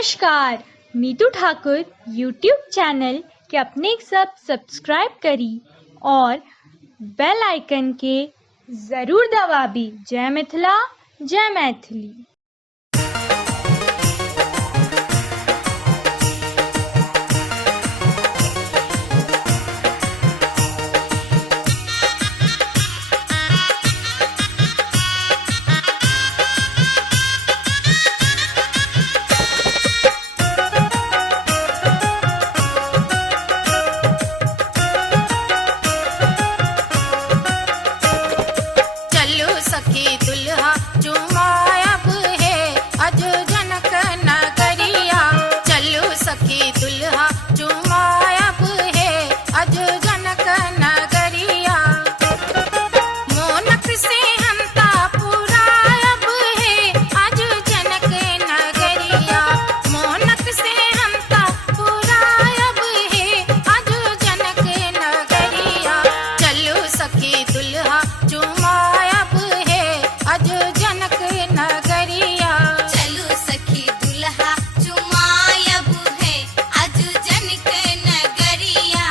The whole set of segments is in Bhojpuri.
नमस्कार, मीतू ठाकुर यूट्यूब चैनल के अपने सब सब्सक्राइब करी और बेल आइकन के जरूर दबाबी। जय मिथिला, जय मैथिली। सखी दुल्हा चुमायब है अज जनक नगरिया। चलू सखी दुल्हा चुमायब है अज जनक नगरिया। मोनक से हंता पुरायब है अज जनक नगरिया। मोनक से हंता पुरायब है अज जनक नगरिया। चलू सखी दुल्हा चुमायब अज जनक नगरिया। चलू सखी दुल्हा चुमायब है अज जनक नगरिया।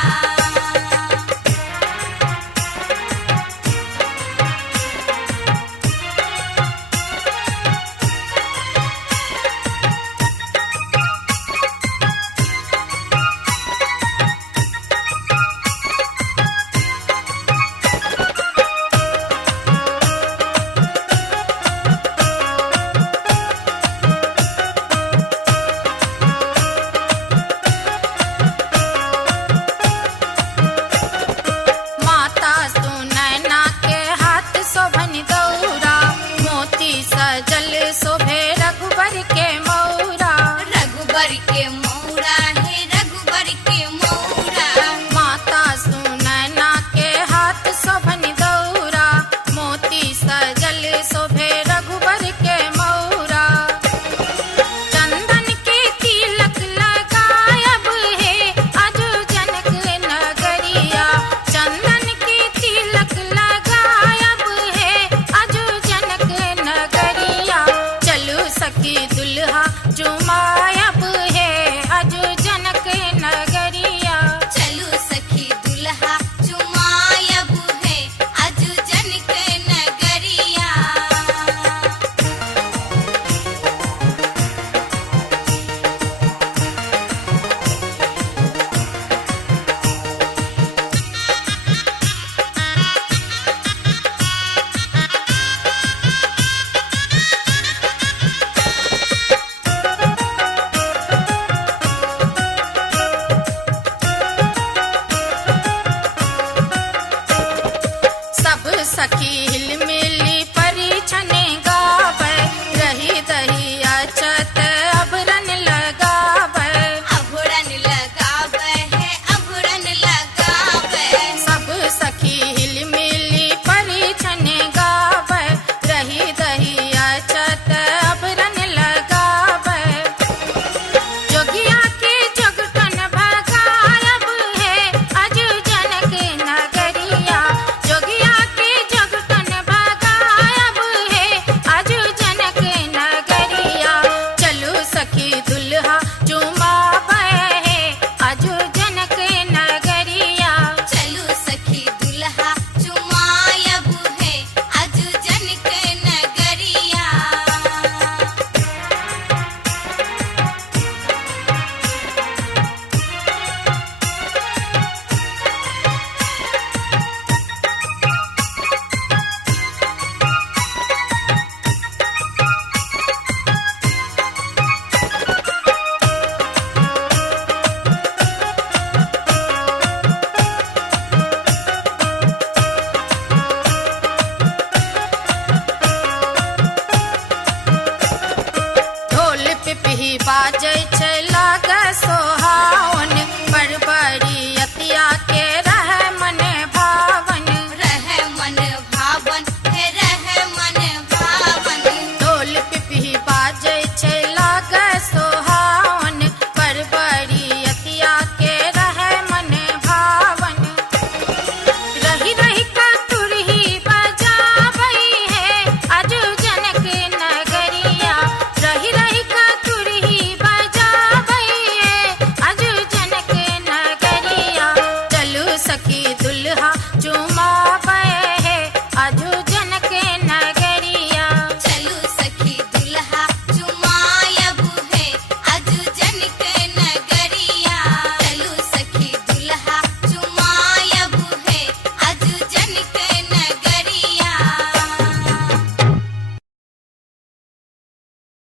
सजल शोभे रघुबर के मौरा। रघुबर के मौरा है रघुबर के मौरा। माता सुनैना के हाथ शोभन दौरा। मोती सजल शोभे रघुबर के मौरा। चंदन के तिलक लगायब है अज जनक नगरिया। चंदन के तिलक लगायब है अज जनक नगरिया। चलू सखी दुल्हा चुमायब है अज जनक नगरिया। चलू सखी दुल्हा चुमायब है अज जनक नगरिया। सब सखी